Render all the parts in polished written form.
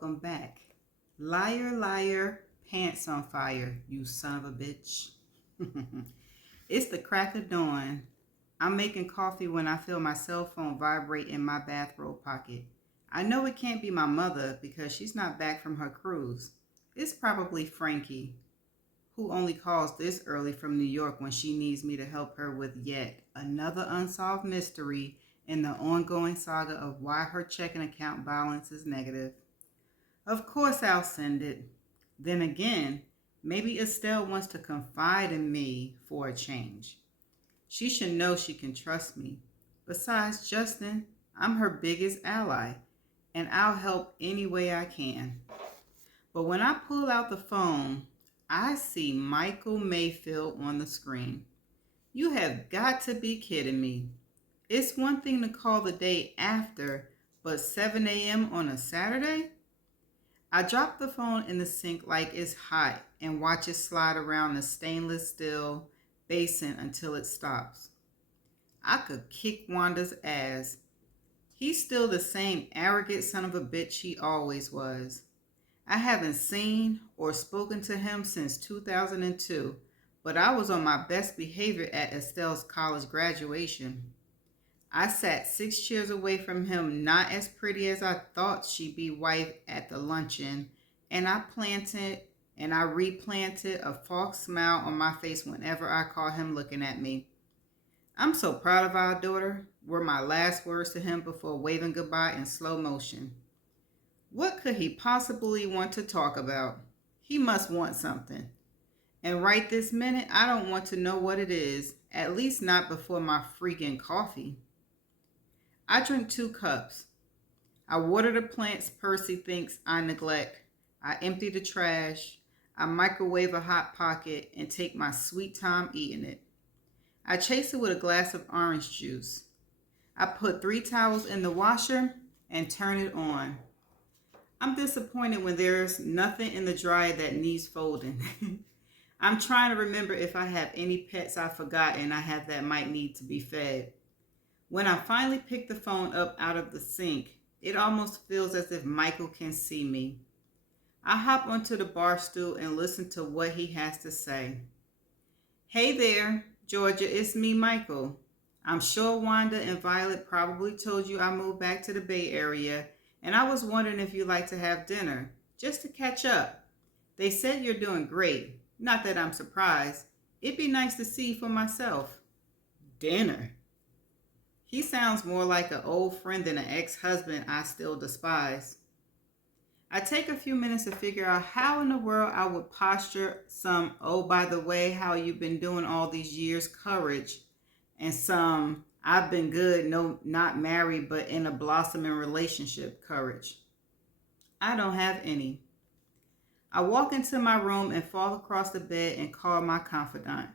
welcome back. Liar, liar, pants on fire, you son of a bitch. It's the crack of dawn. I'm making coffee when I feel my cell phone vibrate in my bathrobe pocket. I know it can't be my mother because she's not back from her cruise. It's probably Frankie, who only calls this early from New York when she needs me to help her with yet another unsolved mystery in the ongoing saga of why her checking account balance is negative. Of course, I'll send it. Then again, maybe Estelle wants to confide in me for a change. She should know she can trust me. Besides, Justin, I'm her biggest ally, and I'll help any way I can. But when I pull out the phone, I see Michael Mayfield on the screen. You have got to be kidding me. It's one thing to call the day after, but 7 a.m. on a Saturday? I drop the phone in the sink like it's hot and watch it slide around the stainless steel basin until it stops. I could kick Wanda's ass. He's still the same arrogant son of a bitch he always was. I haven't seen or spoken to him since 2002, but I was on my best behavior at Estelle's college graduation. I sat 6 chairs away from him, not as pretty as I thought she'd be white at the luncheon, and I planted and I replanted a false smile on my face whenever I caught him looking at me. I'm so proud of our daughter, were my last words to him before waving goodbye in slow motion. What could he possibly want to talk about? He must want something. And right this minute, I don't want to know what it is, at least not before my freaking coffee. I drink 2 cups. I water the plants Percy thinks I neglect. I empty the trash. I microwave a hot pocket and take my sweet time eating it. I chase it with a glass of orange juice. I put 3 towels in the washer and turn it on. I'm disappointed when there's nothing in the dryer that needs folding. I'm trying to remember if I have any pets I forgot and I have that might need to be fed. When I finally pick the phone up out of the sink, it almost feels as if Michael can see me. I hop onto the bar stool and listen to what he has to say. Hey there, Georgia, it's me, Michael. I'm sure Wanda and Violet probably told you I moved back to the Bay Area, and I was wondering if you'd like to have dinner, just to catch up. They said you're doing great. Not that I'm surprised. It'd be nice to see for myself. Dinner? He sounds more like an old friend than an ex-husband I still despise. I take a few minutes to figure out how in the world I would posture some, oh, by the way, how you've been doing all these years courage, and some, I've been good, no, not married, but in a blossoming relationship courage. I don't have any. I walk into my room and fall across the bed and call my confidant.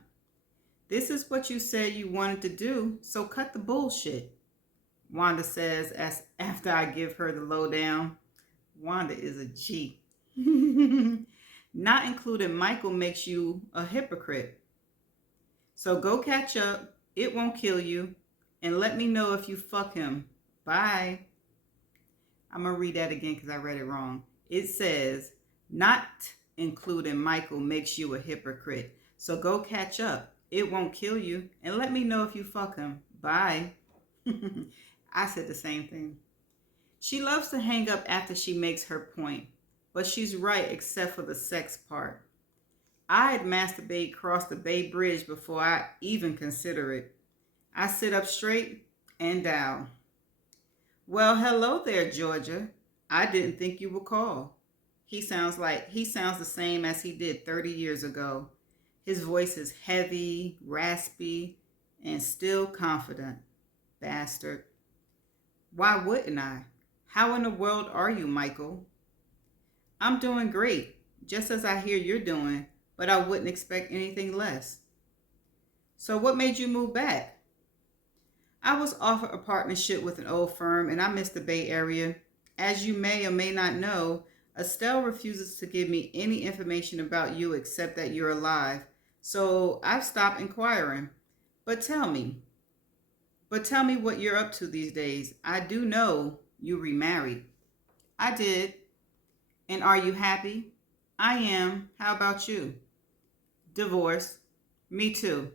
This is what you said you wanted to do, so cut the bullshit, Wanda says as after I give her the lowdown. Wanda is a G. Not including Michael makes you a hypocrite. So go catch up, it won't kill you, and let me know if you fuck him. Bye. I'm going to read that again because I read it wrong. It says, not including Michael makes you a hypocrite. So go catch up. It won't kill you. And let me know if you fuck him. Bye. I said the same thing. She loves to hang up after she makes her point. But she's right except for the sex part. I'd masturbate across the Bay Bridge before I even consider it. I sit up straight and down. Well, hello there, Georgia. I didn't think you would call. He sounds the same as he did 30 years ago. His voice is heavy, raspy, and still confident. Bastard. Why wouldn't I? How in the world are you, Michael? I'm doing great, just as I hear you're doing, but I wouldn't expect anything less. So what made you move back? I was offered a partnership with an old firm and I miss the Bay Area. As you may or may not know, Estelle refuses to give me any information about you except that you're alive. So I've stopped inquiring. But tell me what you're up to these days. I do know you remarried. I did. And are you happy? I am. How about you? Divorce. Me too.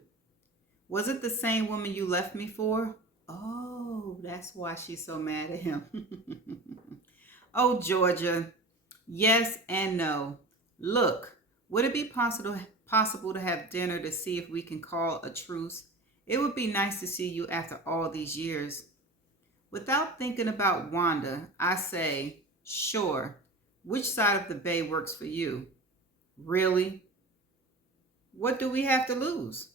Was it the same woman you left me for? Oh, that's why she's so mad at him. Oh, Georgia. Yes and no. Look, would it be possible to have dinner to see if we can call a truce? It would be nice to see you after all these years. Without thinking about Wanda, I say, sure. Which side of the bay works for you? Really? What do we have to lose?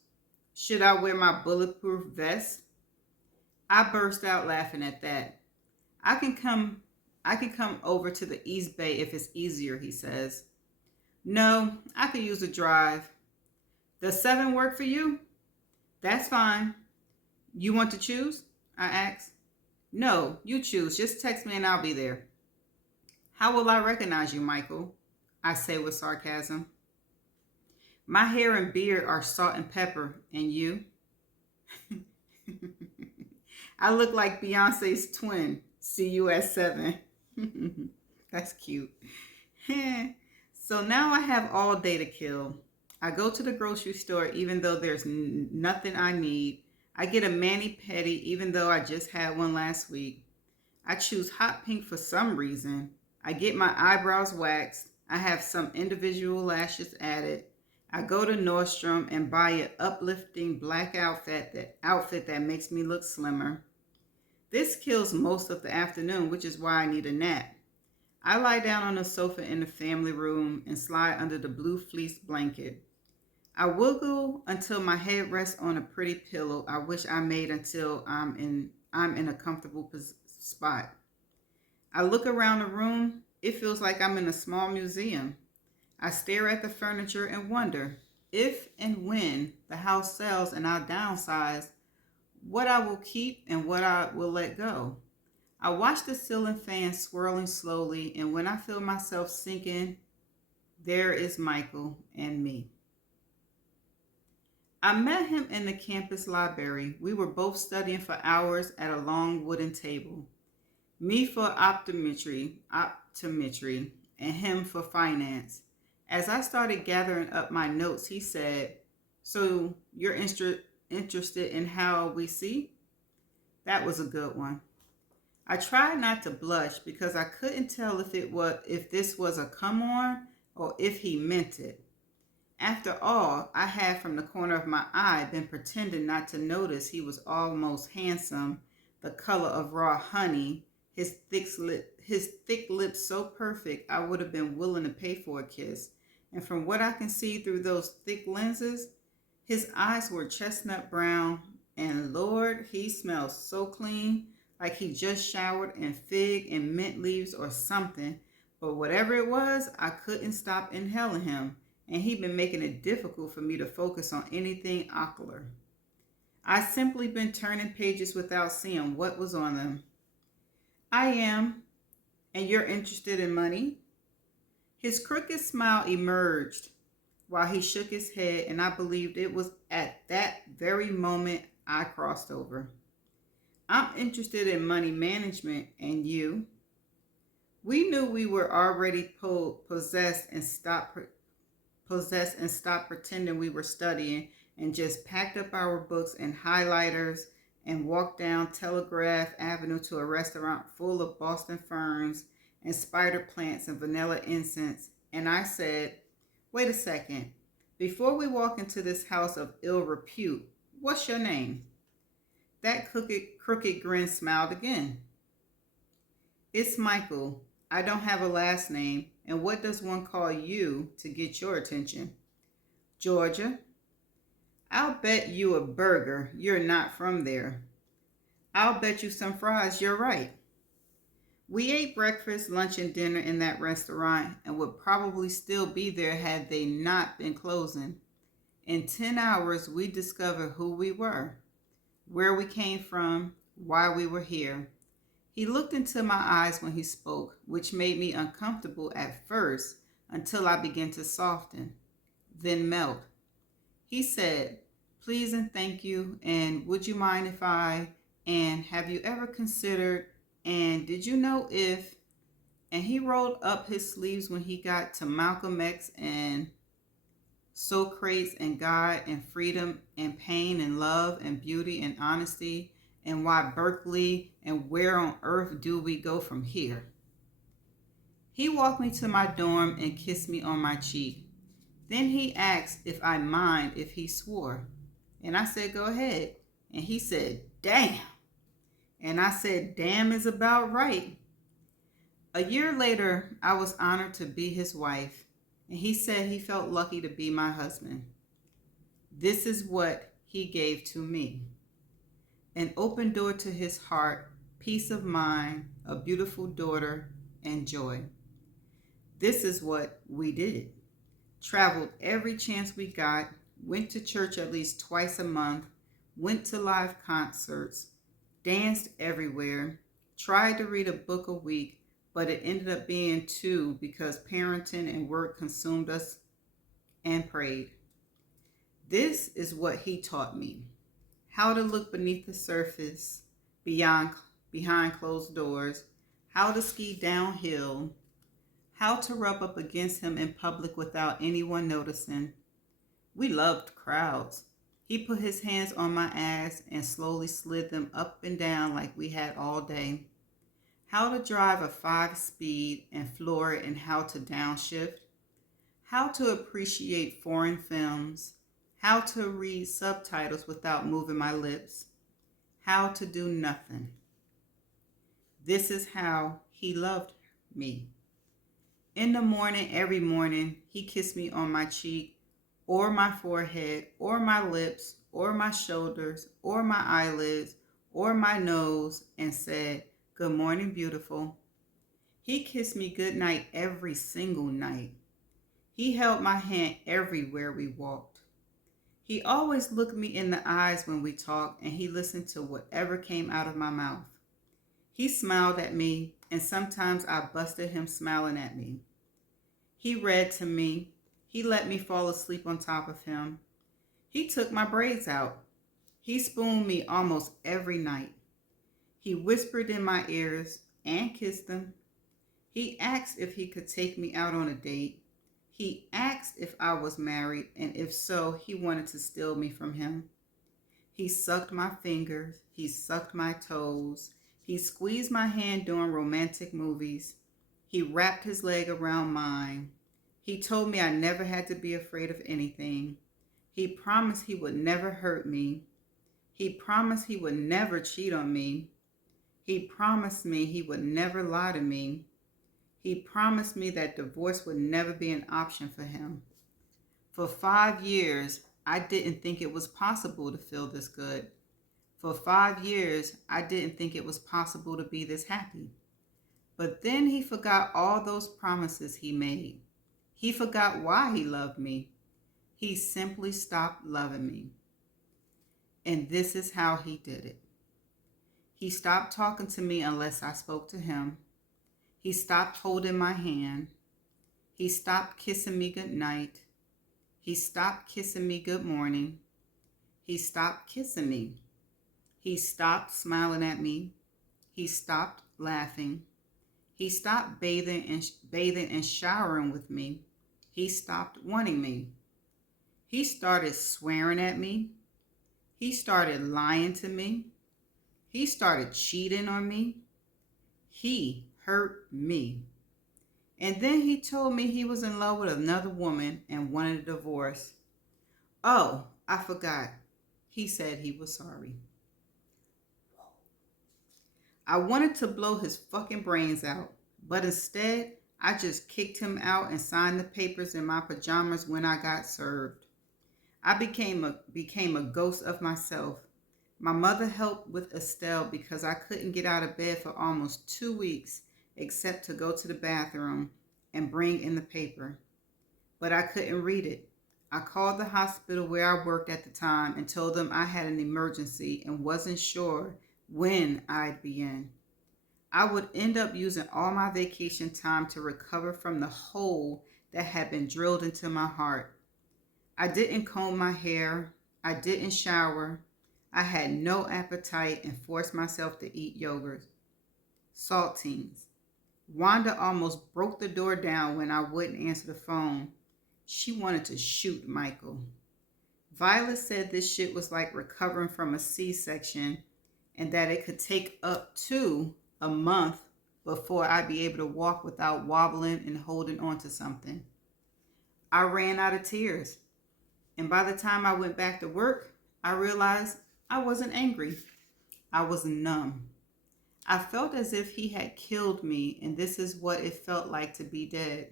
Should I wear my bulletproof vest? I burst out laughing at that. I can come I can come over to the East Bay if it's easier, he says. No, I could use a drive. Does 7 work for you? That's fine. You want to choose? I ask. No, you choose. Just text me and I'll be there. How will I recognize you, Michael? I say with sarcasm. My hair and beard are salt and pepper, and you? I look like Beyonce's twin. See you at 7. That's cute. So now I have all day to kill. I go to the grocery store even though there's nothing I need. I get a mani-pedi even though I just had one last week. I choose hot pink for some reason. I get my eyebrows waxed. I have some individual lashes added. I go to Nordstrom and buy an uplifting black outfit that makes me look slimmer. This kills most of the afternoon, which is why I need a nap. I lie down on the sofa in the family room and slide under the blue fleece blanket. I wiggle until my head rests on a pretty pillow I wish I made until I'm in a comfortable spot. I look around the room. It feels like I'm in a small museum. I stare at the furniture and wonder if and when the house sells and I downsize, what I will keep and what I will let go. I watch the ceiling fan swirling slowly, and when I feel myself sinking, there is Michael and me. I met him in the campus library. We were both studying for hours at a long wooden table. Me for optometry, and him for finance. As I started gathering up my notes, he said, "So you're interested in how we see?" That was a good one. I tried not to blush because I couldn't tell if this was a come on or if he meant it. After all, I had from the corner of my eye been pretending not to notice he was almost handsome, the color of raw honey, his thick lips so perfect I would have been willing to pay for a kiss. And from what I can see through those thick lenses, his eyes were chestnut brown, and Lord, he smells so clean, like he just showered in fig and mint leaves or something. But whatever it was, I couldn't stop inhaling him, and he'd been making it difficult for me to focus on anything ocular. I simply been turning pages without seeing what was on them. I am. And you're interested in money? His crooked smile emerged while he shook his head, and I believed it was at that very moment I crossed over. I'm interested in money management, and you? We knew we were already possessed and stopped pretending we were studying and just packed up our books and highlighters and walked down Telegraph Avenue to a restaurant full of Boston ferns and spider plants and vanilla incense. And I said, "Wait a second. Before we walk into this house of ill repute, what's your name?" That crooked grin smiled again. "It's Michael. I don't have a last name. And what does one call you to get your attention?" "Georgia." "I'll bet you a burger you're not from there." "I'll bet you some fries you're right." We ate breakfast, lunch, and dinner in that restaurant and would probably still be there had they not been closing. In 10 hours, we discovered who we were, where we came from, why we were here. He looked into my eyes when he spoke, which made me uncomfortable at first until I began to soften, then melt. He said, "Please and thank you, and would you mind if I, and have you ever considered, and did you know if," And he rolled up his sleeves when he got to Malcolm X and Socrates and God and freedom and pain and love and beauty and honesty and why Berkeley and where on earth do we go from here. He walked me to my dorm and kissed me on my cheek. Then he asked if I mind if he swore. And I said, go ahead. And he said, damn. And I said, damn is about right. A year later, I was honored to be his wife. And he said he felt lucky to be my husband. This is what he gave to me: an open door to his heart, peace of mind, a beautiful daughter, and joy. This is what we did. Traveled every chance we got, went to church at least twice a month, went to live concerts, danced everywhere, tried to read a book a week, but it ended up being 2 because parenting and work consumed us, and prayed. This is what he taught me: how to look beneath the surface, behind closed doors, how to ski downhill, how to rub up against him in public without anyone noticing. We loved crowds. He put his hands on my ass and slowly slid them up and down like we had all day. How to drive a 5-speed and floor it, and how to downshift. How to appreciate foreign films. How to read subtitles without moving my lips. How to do nothing. This is how he loved me. In the morning, every morning, he kissed me on my cheek, or my forehead, or my lips, or my shoulders, or my eyelids, or my nose, and said, good morning, beautiful. He kissed me good night every single night. He held my hand everywhere we walked. He always looked me in the eyes when we talked, and he listened to whatever came out of my mouth. He smiled at me, and sometimes I busted him smiling at me. He read to me. He let me fall asleep on top of him. He took my braids out. He spooned me almost every night. He whispered in my ears and kissed them. He asked if he could take me out on a date. He asked if I was married, and if so, he wanted to steal me from him. He sucked my fingers. He sucked my toes. He squeezed my hand during romantic movies. He wrapped his leg around mine. He told me I never had to be afraid of anything. He promised he would never hurt me. He promised he would never cheat on me. He promised me he would never lie to me. He promised me that divorce would never be an option for him. For 5 years, I didn't think it was possible to feel this good. For 5 years, I didn't think it was possible to be this happy. But then he forgot all those promises he made. He forgot why he loved me. He simply stopped loving me. And this is how he did it. He stopped talking to me unless I spoke to him. He stopped holding my hand. He stopped kissing me good night. He stopped kissing me good morning. He stopped kissing me. He stopped smiling at me. He stopped laughing. He stopped bathing and showering with me. He stopped wanting me. He started swearing at me. He started lying to me. He started cheating on me. He hurt me. And then he told me he was in love with another woman and wanted a divorce. Oh, I forgot. He said he was sorry. I wanted to blow his fucking brains out, but instead, I just kicked him out and signed the papers in my pajamas when I got served. I became a ghost of myself. My mother helped with Estelle because I couldn't get out of bed for almost 2 weeks except to go to the bathroom and bring in the paper. But I couldn't read it. I called the hospital where I worked at the time and told them I had an emergency and wasn't sure when I'd be in. I would end up using all my vacation time to recover from the hole that had been drilled into my heart. I didn't comb my hair. I didn't shower. I had no appetite and forced myself to eat yogurt, saltines, Wanda almost broke the door down when I wouldn't answer the phone. She wanted to shoot Michael. Violet said this shit was like recovering from a C-section and that it could take up to a month before I'd be able to walk without wobbling and holding on to something. I ran out of tears. And by the time I went back to work, I realized I wasn't angry. I was numb. I felt as if he had killed me, and this is what it felt like to be dead.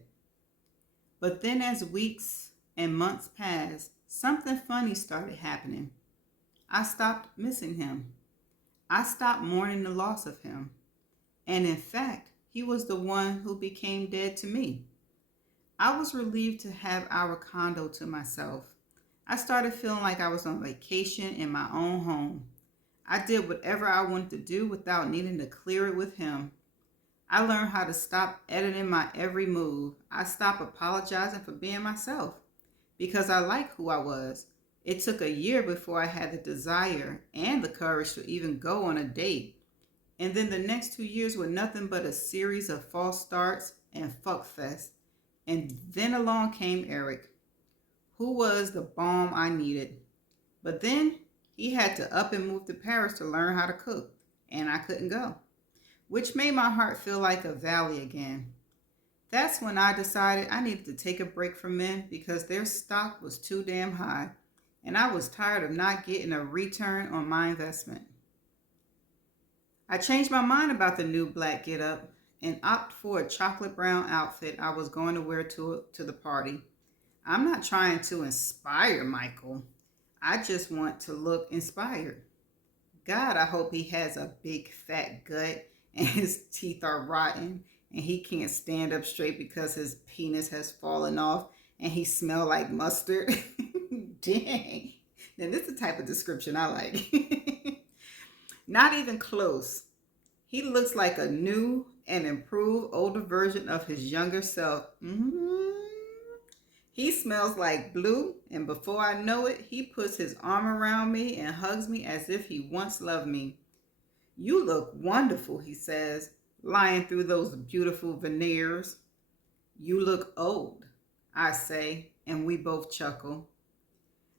But then, as weeks and months passed, something funny started happening. I stopped missing him. I stopped mourning the loss of him. And in fact, he was the one who became dead to me. I was relieved to have our condo to myself. I started feeling like I was on vacation in my own home. I did whatever I wanted to do without needing to clear it with him. I learned how to stop editing my every move. I stopped apologizing for being myself because I like who I was. It took a year before I had the desire and the courage to even go on a date. And then the next 2 years were nothing but a series of false starts and fuckfest. And then along came Eric, who was the balm I needed. But then he had to up and move to Paris to learn how to cook, and I couldn't go, which made my heart feel like a valley again. That's when I decided I needed to take a break from men because their stock was too damn high, and I was tired of not getting a return on my investment. I changed my mind about the new black get-up and opted for a chocolate brown outfit I was going to wear to the party. I'm not trying to inspire Michael. I just want to look inspired. God, I hope he has a big fat gut and his teeth are rotten and he can't stand up straight because his penis has fallen off and he smells like mustard. Dang. Now this is the type of description I like. Not even close. He looks like a new and improved older version of his younger self. He smells like blue, and before I know it, he puts his arm around me and hugs me as if he once loved me. You look wonderful, he says, lying through those beautiful veneers. You look old, I say, and we both chuckle.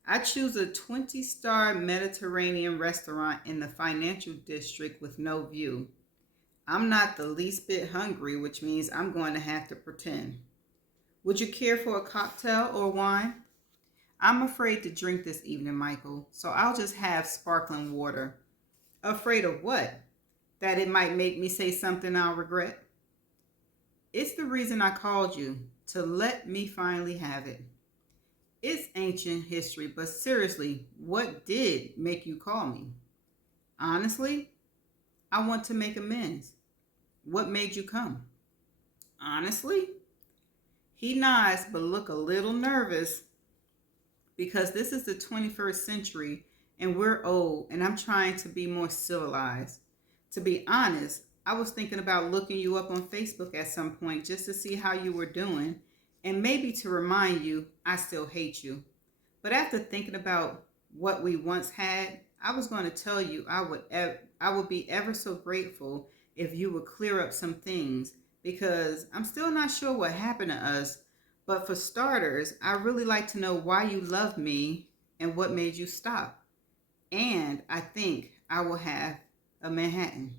I choose a 20-star Mediterranean restaurant in the financial district with no view. I'm not the least bit hungry, which means I'm going to have to pretend. Would you care for a cocktail or wine? I'm afraid to drink this evening, Michael, so I'll just have sparkling water. Afraid of what? That it might make me say something I'll regret? It's the reason I called you, to let me finally have it. It's ancient history, but seriously, what did make you call me? Honestly, I want to make amends. What made you come? Honestly? He nods but look a little nervous because this is the 21st century and we're old and I'm trying to be more civilized. To be honest, I was thinking about looking you up on Facebook at some point just to see how you were doing and maybe to remind you I still hate you. But after thinking about what we once had, I was going to tell you I would be ever so grateful if you would clear up some things because I'm still not sure what happened to us. But for starters, I really like to know why you love me and what made you stop. And I think I will have a Manhattan.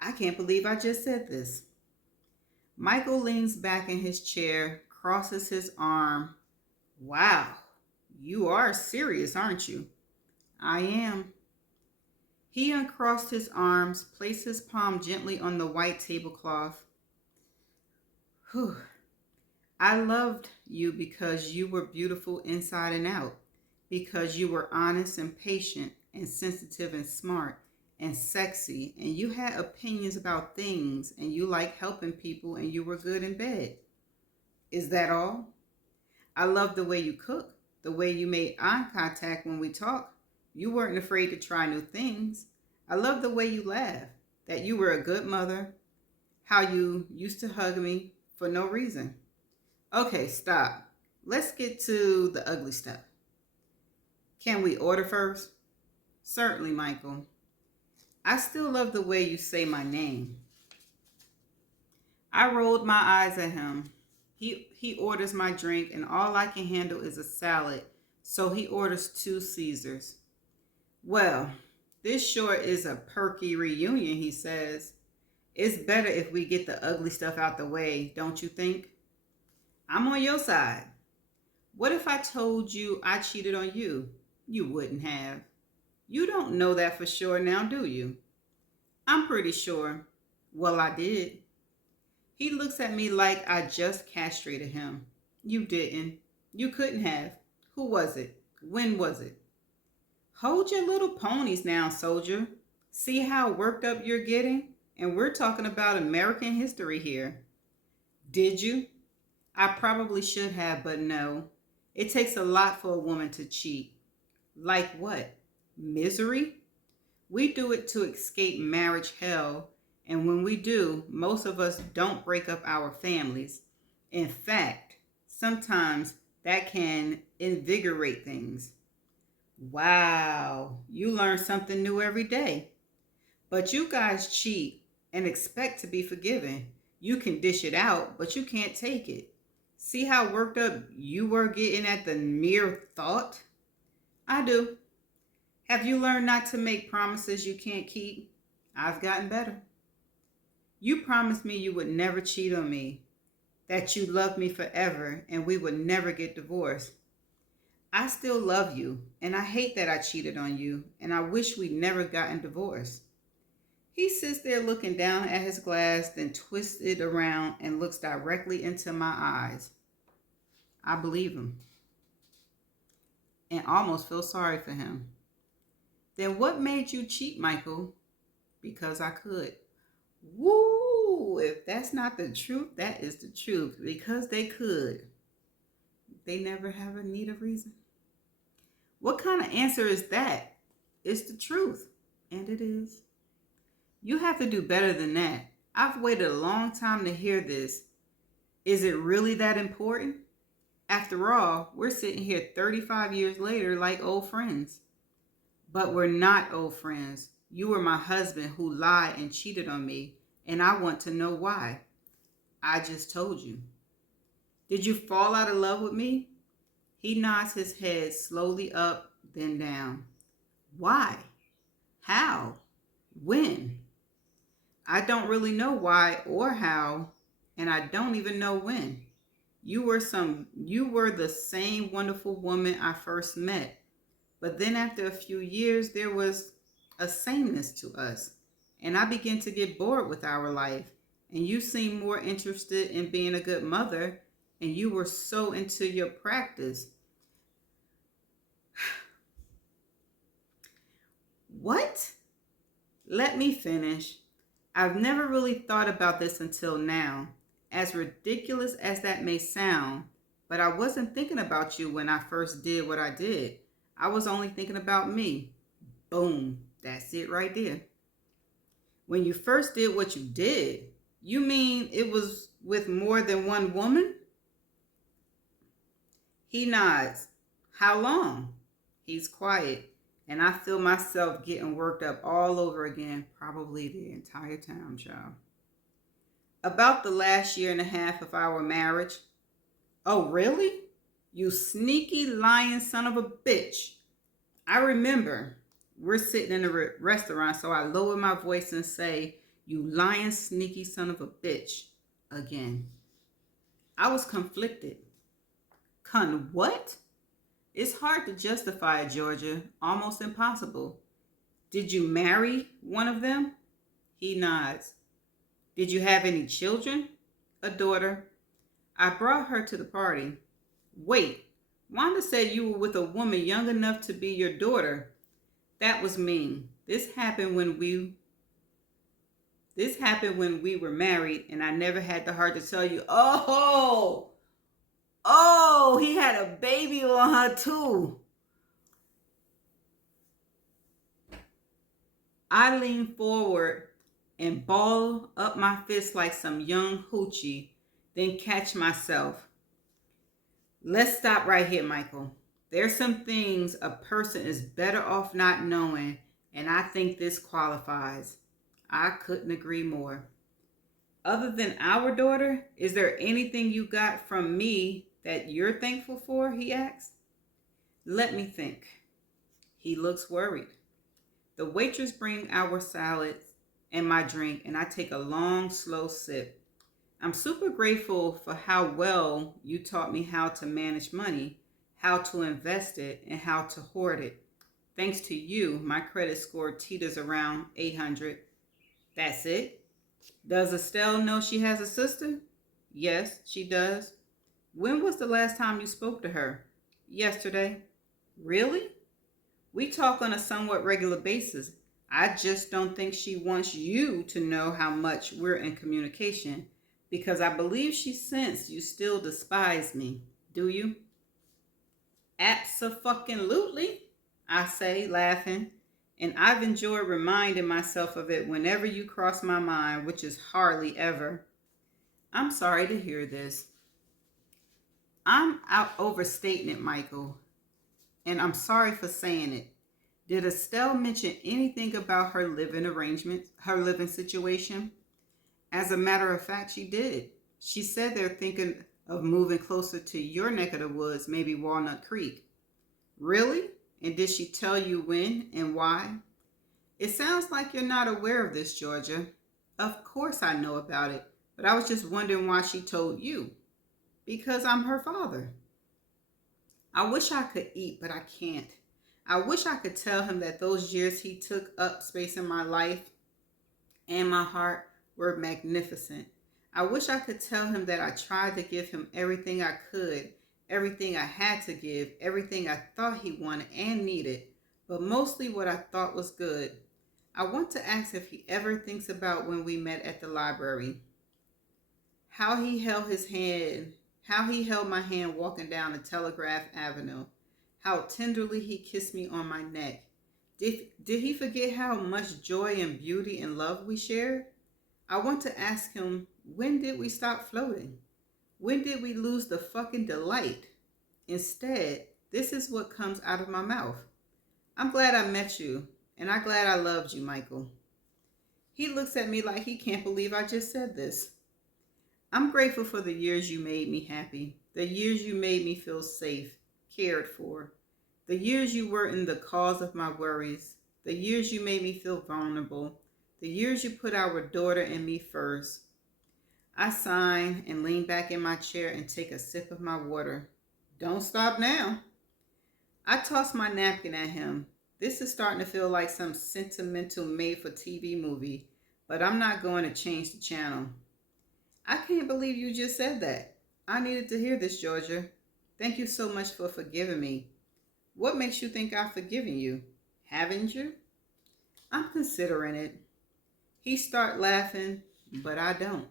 I can't believe I just said this. Michael leans back in his chair, crosses his arm. Wow, you are serious, aren't you? I am. He uncrossed his arms, placed his palm gently on the white tablecloth. Whew. I loved you because you were beautiful inside and out, because you were honest and patient and sensitive and smart and sexy, and you had opinions about things, and you liked helping people, and you were good in bed. Is that all? I loved the way you cook, the way you made eye contact when we talked. You weren't afraid to try new things. I loved the way you laughed, that you were a good mother, how you used to hug me for no reason. Okay, stop. Let's get to the ugly stuff. Can we order first? Certainly, Michael. I still love the way you say my name. I rolled my eyes at him. He orders my drink, and all I can handle is a salad, so he orders 2 Caesars. Well, this sure is a perky reunion, he says. It's better if we get the ugly stuff out the way, don't you think? I'm on your side. What if I told you I cheated on you? You wouldn't have. You don't know that for sure now, do you? I'm pretty sure. Well, I did. He looks at me like I just castrated him. You didn't. You couldn't have. Who was it? When was it? Hold your little ponies now, soldier. See how worked up you're getting? And we're talking about American history here. Did you? I probably should have, but no. It takes a lot for a woman to cheat. Like what? Misery? We do it to escape marriage hell, and when we do, most of us don't break up our families. In fact, sometimes that can invigorate things. Wow, you learn something new every day. But you guys cheat and expect to be forgiven. You can dish it out, but you can't take it. See how worked up you were getting at the mere thought? I do. Have you learned not to make promises you can't keep? I've gotten better. You promised me you would never cheat on me, that you loved me forever, and we would never get divorced. I still love you, and I hate that I cheated on you, and I wish we'd never gotten divorced. He sits there looking down at his glass, then twists it around and looks directly into my eyes. I believe him and almost feel sorry for him. Then what made you cheat, Michael? Because I could. Woo! If that's not the truth, that is the truth. Because they could. They never have a need of reason. What kind of answer is that? It's the truth. And it is. You have to do better than that. I've waited a long time to hear this. Is it really that important? After all, we're sitting here 35 years later like old friends. But we're not old friends. You were my husband who lied and cheated on me, and I want to know why. I just told you. Did you fall out of love with me? He nods his head slowly up, then down. Why? How? When? I don't really know why or how, and I don't even know when. You were the same wonderful woman I first met. But then after a few years, there was a sameness to us. And I began to get bored with our life. And you seemed more interested in being a good mother. And you were so into your practice. What? Let me finish. I've never really thought about this until now. As ridiculous as that may sound, but I wasn't thinking about you when I first did what I did. I was only thinking about me. Boom. That's it right there. When you first did what you did, you mean it was with more than one woman? He nods. How long? He's quiet, and I feel myself getting worked up all over again, probably the entire time, child. About the last year and a half of our marriage. Oh, really? You sneaky lying son of a bitch. I remember we're sitting in a restaurant, so I lower my voice and say, you lying sneaky son of a bitch, again. I was conflicted. What? It's hard to justify it, Georgia. Almost impossible. Did you marry one of them? He nods. Did you have any children? A daughter. I brought her to the party. Wait, Wanda said you were with a woman young enough to be your daughter. That was mean. This happened when we were married, and I never had the heart to tell you. Oh, he had a baby on her too. I lean forward and ball up my fist like some young hoochie, then catch myself. Let's stop right here, Michael. There's some things a person is better off not knowing, and I think this qualifies. I couldn't agree more. Other than our daughter, is there anything you got from me that you're thankful for? He asked. Let me think. He looks worried. The waitress brings our salads and my drink, and I take a long, slow sip. I'm super grateful for how well you taught me how to manage money, how to invest it, and how to hoard it. Thanks to you, my credit score teeters around 800. That's it? Does Estelle know she has a sister? Yes, she does. When was the last time you spoke to her? Yesterday. Really? We talk on a somewhat regular basis. I just don't think she wants you to know how much we're in communication because I believe she sensed you still despise me. Do you? Abso-fucking-lutely, I say, laughing. And I've enjoyed reminding myself of it whenever you cross my mind, which is hardly ever. I'm sorry to hear this. I'm out overstating it, Michael, and I'm sorry for saying it. Did Estelle mention anything about her living arrangements, her living situation? As a matter of fact, she did. She said they're thinking of moving closer to your neck of the woods, maybe Walnut Creek. Really? And did she tell you when and why? It sounds like you're not aware of this, Georgia. Of course I know about it, but I was just wondering why she told you. Because I'm her father. I wish I could eat, but I can't. I wish I could tell him that those years he took up space in my life and my heart were magnificent. I wish I could tell him that I tried to give him everything I could, everything I had to give, everything I thought he wanted and needed, but mostly what I thought was good. I want to ask if he ever thinks about when we met at the library. How he held his hand, how he held my hand walking down the Telegraph Avenue. How tenderly he kissed me on my neck. Did he forget how much joy and beauty and love we shared? I want to ask him, when did we stop floating? When did we lose the fucking delight? Instead, this is what comes out of my mouth. I'm glad I met you, and I'm glad I loved you, Michael. He looks at me like he can't believe I just said this. I'm grateful for the years you made me happy, the years you made me feel safe, cared for, the years you were in the cause of my worries, the years you made me feel vulnerable, the years you put our daughter and me first. I sigh and lean back in my chair and take a sip of my water. Don't stop now. I toss my napkin at him. This is starting to feel like some sentimental made-for-TV movie, but I'm not going to change the channel. I can't believe you just said that. I needed to hear this, Georgia. Thank you so much for forgiving me. What makes you think I've forgiven you? Haven't you? I'm considering it. He start laughing, but I don't.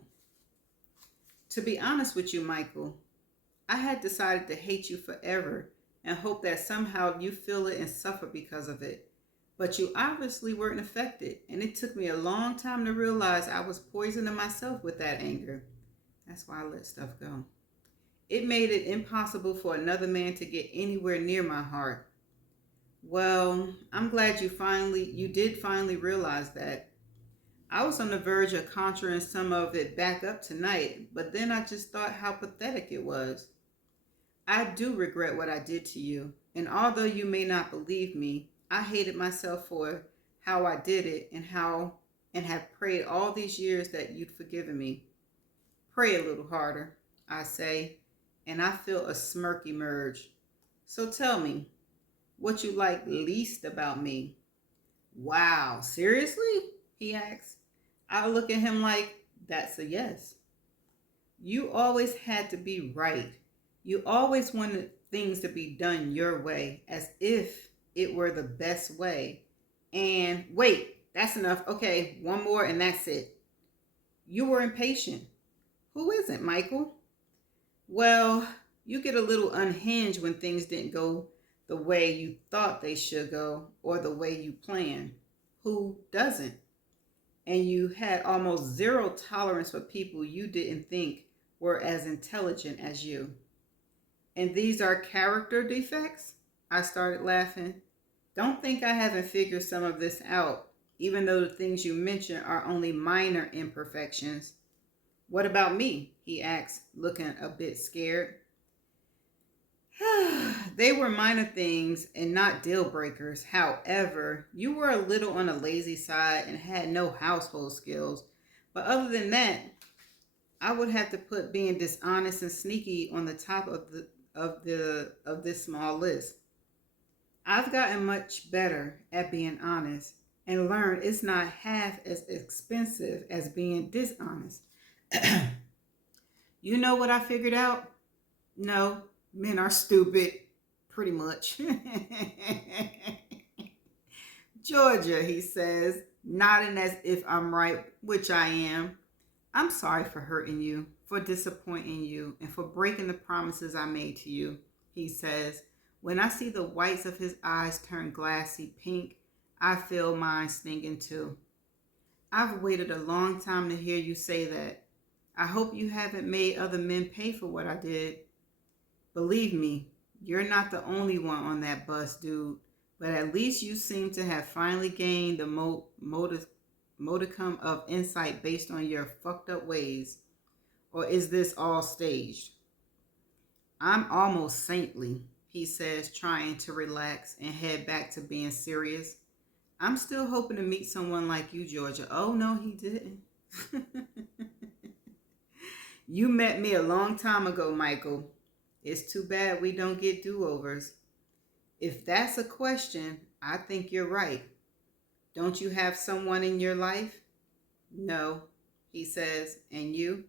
To be honest with you, Michael, I had decided to hate you forever and hope that somehow you feel it and suffer because of it. But you obviously weren't affected, and it took me a long time to realize I was poisoning myself with that anger. That's why I let stuff go. It made it impossible for another man to get anywhere near my heart. Well, I'm glad you did finally realize that. I was on the verge of conjuring some of it back up tonight, but then I just thought how pathetic it was. I do regret what I did to you, and although you may not believe me, I hated myself for how I did it and have prayed all these years that you'd forgiven me. Pray a little harder, I say, and I feel a smirk emerge. So tell me, what you like least about me? Wow, seriously? He asks. I look at him like, that's a yes. You always had to be right. You always wanted things to be done your way, as if it were the best way. And wait, that's enough. Okay, one more and that's it. You were impatient. Who isn't, Michael? Well, you get a little unhinged when things didn't go the way you thought they should go or the way you planned. Who doesn't? And you had almost zero tolerance for people you didn't think were as intelligent as you. And these are character defects? I started laughing. Don't think I haven't figured some of this out, even though the things you mention are only minor imperfections. What about me? He asked, looking a bit scared. They were minor things and not deal breakers. However, you were a little on the lazy side and had no household skills. But other than that, I would have to put being dishonest and sneaky on the top of this small list. I've gotten much better at being honest and learned it's not half as expensive as being dishonest. You know what I figured out? No, men are stupid, pretty much. Georgia, he says, nodding as if I'm right, which I am. I'm sorry for hurting you, for disappointing you, and for breaking the promises I made to you, he says. When I see the whites of his eyes turn glassy pink, I feel mine stinging too. I've waited a long time to hear you say that. I hope you haven't made other men pay for what I did. Believe me, you're not the only one on that bus, dude. But at least you seem to have finally gained the modicum of insight based on your fucked up ways. Or is this all staged? I'm almost saintly, he says, trying to relax and head back to being serious. I'm still hoping to meet someone like you, Georgia. Oh, no, he didn't. You met me a long time ago, Michael. It's too bad we don't get do-overs. If that's a question, I think you're right. Don't you have someone in your life? No, he says. And you?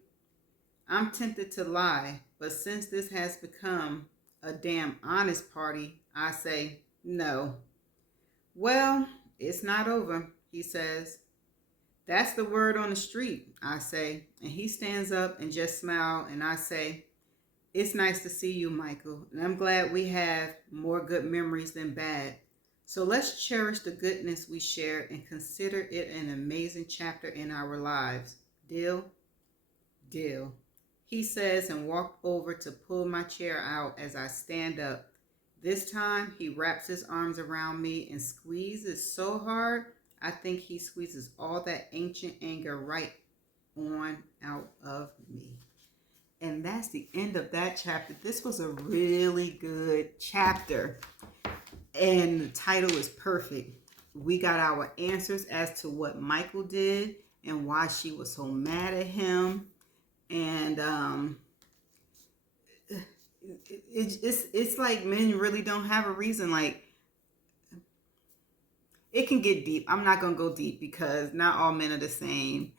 I'm tempted to lie, but since this has become a damn honest party, I say no. Well, it's not over, he says. That's the word on the street, I say. And he stands up and just smiles, and I say, it's nice to see you, Michael, and I'm glad we have more good memories than bad. So let's cherish the goodness we shared and consider it an amazing chapter in our lives. Deal? Deal. He says and walked over to pull my chair out as I stand up. This time, he wraps his arms around me and squeezes so hard, I think he squeezes all that ancient anger right on out of me. And that's the end of that chapter. This was a really good chapter. And the title is perfect. We got our answers as to what Michael did and why she was so mad at him. And it's like men really don't have a reason. Like, it can get deep. I'm not going to go deep because not all men are the same.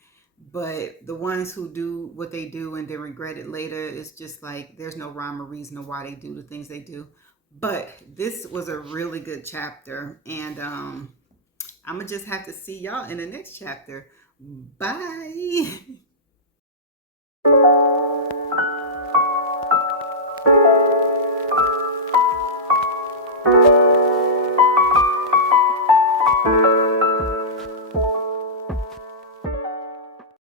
But the ones who do what they do and then regret it later, it's just like there's no rhyme or reason of why they do the things they do. But this was a really good chapter. And I'm going to just have to see y'all in the next chapter. Bye.